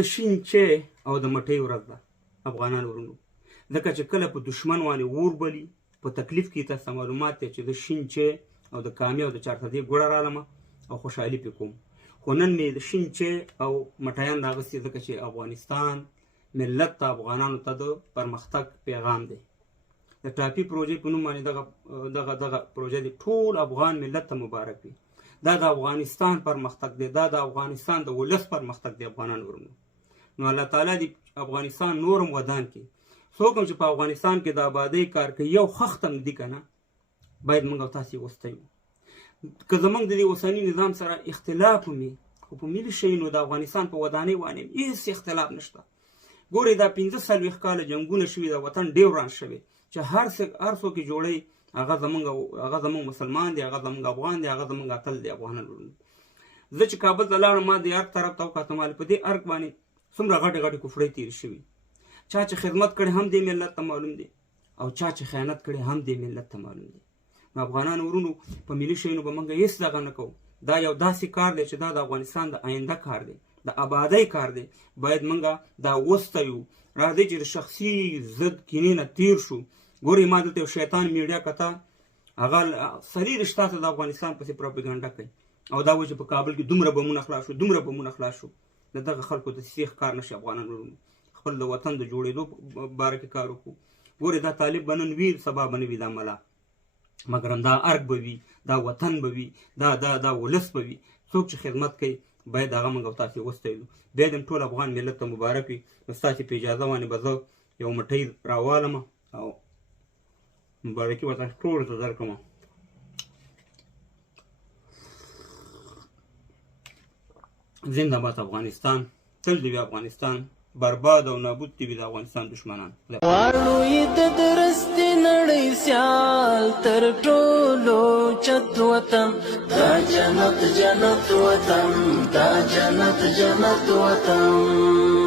د شین چای او د مټۍ ورځ ده افغانان ورونو، ځکه چې کله په دشمن باندې اور بلي په تکلیف کې تاسو معلومات دی چې د شین چای او د کامې او د چارسدې ګوړه رالمه او خوشحالي پې کوم. خو نن مې د شین چای او مټیان راغوستي ځکه چې افغانستان ملت ته افغانانو ته د پرمختګ پیغام دی. د ټاپي پروژې په نوم باندې دغه پروژه دی ټول افغان ملت ته مبارک وي. دا د افغانستان پرمختګ دی، دا د افغانستان د ولس پرمختګ دی افغانان ورونو. نو الله تعالی دې افغانستان نورم ودان کړي. څوک هم چې په افغانستان کې د آبادۍ کار کوي یو خښت هم دي که نه، باید موږ او تاسې وستی وو. که زموږ د دې اوسني نظام سره اختلاف هم وي، خو په ملي شیانو د افغانستان په ودانۍ باندې هېڅ اختلاف نشته. ګورئ دا 45 کاله جنګونه شوي، د وطن ډېر وران شوی، چې هر څوک یې جوړی هغه زموږ مسلمان دی، هغه زموږ افغان دی، هغه زموږ اتل دی افغانان ورونو. زه چې کابل ته لاړم ما د ارګ طرف ته وکتم، په دې ارګ باندې څومره غټې کفرۍ تېرې شوي. چا چې خدمت کړی هم دې ملت ته معلوم دی او چا چې خیانت کړی هم دې ملت ته معلوم دی. نو افغانان ورونو په ملي شیانو به موږ هېڅ دغه نه کوو. دا یو داسې کار دی چې دا د افغانستان د آینده کار دی، د آبادۍ کار دی. باید موږ دا وستایو. راځئ چې د شخصي ضد کینې نه تېر شو. ګورئ ما دلته یو شیطان میډیا کته هغه سري رشته ته د افغانستان پسې پروپاګانډه کوي او دا وایي چې په کابل کې دومره بمونه خلاص شو، دومره بمونه خلاص شو. د دغه خلکو د سیخ کار نشي افغانان ورونو. خپل د وطن د جوړېدو باره کې کار وکړو. ګورئ دا طالب به نن وي سبا به نه وي دا ملا، مګر دا ارګ به وي، دا وطن به وي، دا ولس به وي. څوک چې خدمت کوي باید هغه موږ او تاسې وستایو. بیا دې ټول افغان ملت ته مبارک وي. نو ستاسې په اجازه باندې به زه یو مټۍ راوالم او مبارکي به تاسو ټولو ته درکړم. زنده باد افغانستان، تل دې وي افغانستان، برباد او نابود دې وي د افغانستان دشمنان. غواړو یې د درستې نړۍ سیال تر ټولو چت وطن، دا جنت جنت وطن، دا جنت جنت وطن.